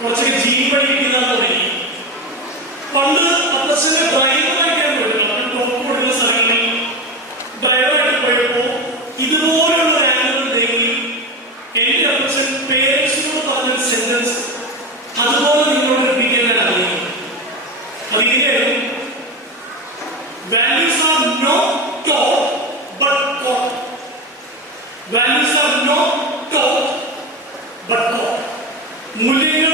കുറച്ചൊക്കെ ജീവൻ തുടങ്ങി. പണ്ട് അപ്പച്ചന്റെ ഡ്രൈവറായിട്ടാണ് വിടുന്നത് ടോപ്പ് കൊടുക്കുന്ന സ്ഥലങ്ങളിൽ. ഡ്രൈവറായിട്ട് പോയപ്പോൾ ഇതുപോലുള്ള ഒരു ആനുവൽ എന്റെ അപ്പച്ചൻ പേരൻസിനോട് പറഞ്ഞ സെന്റൻസ് അതുപോലെ നിങ്ങളോട് എത്തിക്കാൻ ഞാൻ ആഗ്രഹിക്കുന്നു അതിങ്ങനെയായിരുന്നു values are not taught but taught. Values are not taught but taught. മൂല്യങ്ങൾ